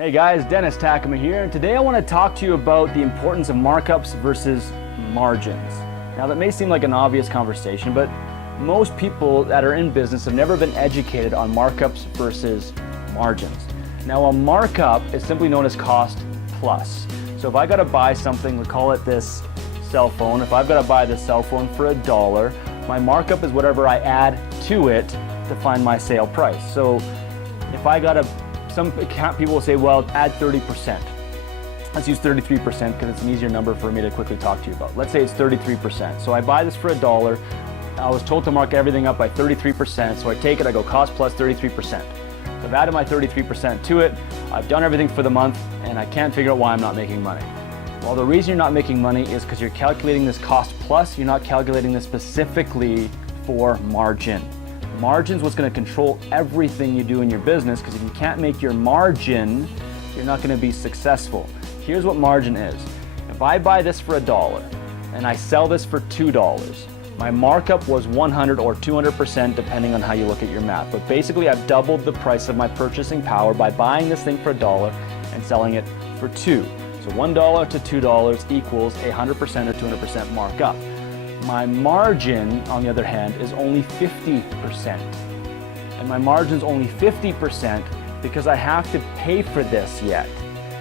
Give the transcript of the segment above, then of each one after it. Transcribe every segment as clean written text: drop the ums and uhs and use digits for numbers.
Hey guys, Dennis Takema here, and today I want to talk to you about the importance of markups versus margins. Now that may seem like an obvious conversation, but most people that are in business have never been educated on markups versus margins. Now a markup is simply known as cost plus. So if I got to buy something, we call it this cell phone. If I've got to buy this cell phone for $1, my markup is whatever I add to it to find my sale price. So if I got some people will say, well, add 30%. Let's use 33% because it's an easier number for me to quickly talk to you about. Let's say it's 33%. So I buy this for $1. I was told to mark everything up by 33%. So I take it, I go cost plus 33%. So I've added my 33% to it. I've done everything for the month and I can't figure out why I'm not making money. Well, the reason you're not making money is because you're calculating this cost plus, you're not calculating this specifically for margin. Margin's what's going to control everything you do in your business, because if you can't make your margin, you're not going to be successful. Here's what margin is. If I buy this for $1 and I sell this for $2, my markup was 100 or 200% depending on how you look at your math. But basically I've doubled the price of my purchasing power by buying this thing for $1 and selling it for $2. So $1 to $2 equals 100% or 200% markup. My margin, on the other hand, is only 50%. And my margin is only 50% because I have to pay for this yet.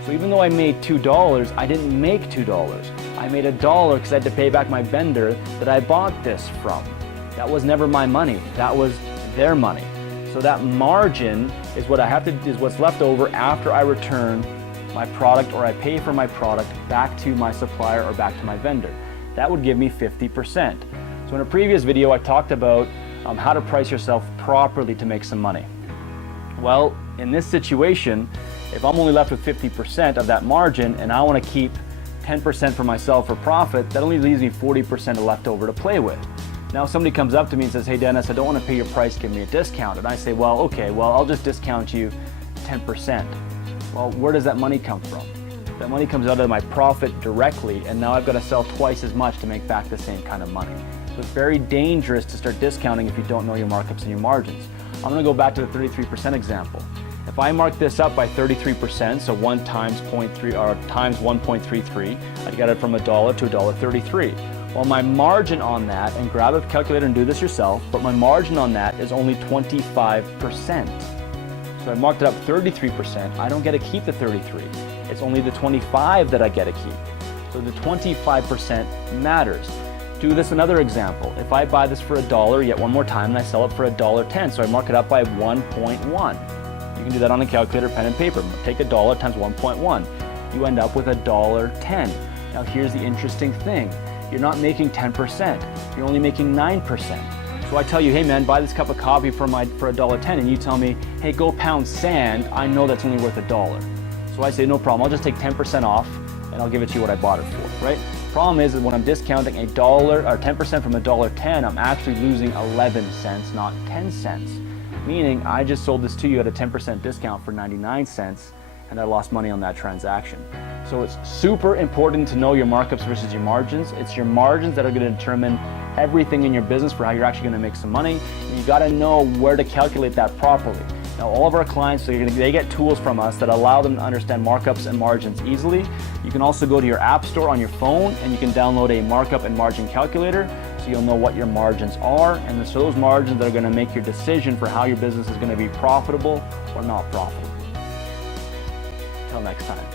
So even though I made $2, I didn't make $2. I made $1 because I had to pay back my vendor that I bought this from. That was never my money. That was their money. So that margin is what I have to is what's left over after I return my product or I pay for my product back to my supplier or back to my vendor. That would give me 50%. So in a previous video, I talked about how to price yourself properly to make some money. Well, in this situation, if I'm only left with 50% of that margin and I want to keep 10% for myself for profit, that only leaves me 40% left over to play with. Now somebody comes up to me and says, hey Dennis, I don't want to pay your price, give me a discount. And I say, well, okay, well, I'll just discount you 10%. Well, where does that money come from? That money comes out of my profit directly, and now I've got to sell twice as much to make back the same kind of money. So it's very dangerous to start discounting if you don't know your markups and your margins. I'm going to go back to the 33% example. If I mark this up by 33%, so 1 times 0.3 or times 1.33, I'd get it from $1 to $1.33. Well, my margin on that, and grab a calculator and do this yourself, but my margin on that is only 25%. So I marked it up 33%, I don't get to keep the 33. It's only the 25 that I get to keep. So the 25% matters. Do this another example. If I buy this for $1 yet one more time and I sell it for $1.10, so I mark it up by 1.1. You can do that on a calculator, pen and paper. Take $1 times 1.1. You end up with $1.10. Now here's the interesting thing. You're not making 10%. You're only making 9%. So I tell you, hey man, buy this cup of coffee for $1.10, and you tell me, hey, go pound sand. I know that's only worth $1. So I say, no problem, I'll just take 10% off and I'll give it to you what I bought it for, right? Problem is that when I'm discounting $1 or 10% from $1.10, I'm actually losing 11 cents, not 10 cents. Meaning I just sold this to you at a 10% discount for 99 cents and I lost money on that transaction. So it's super important to know your markups versus your margins. It's your margins that are going to determine everything in your business for how you're actually going to make some money. And you got to know where to calculate that properly. Now, all of our clients, they get tools from us that allow them to understand markups and margins easily. You can also go to your app store on your phone and you can download a markup and margin calculator so you'll know what your margins are, and it's those margins that are going to make your decision for how your business is going to be profitable or not profitable. Until next time.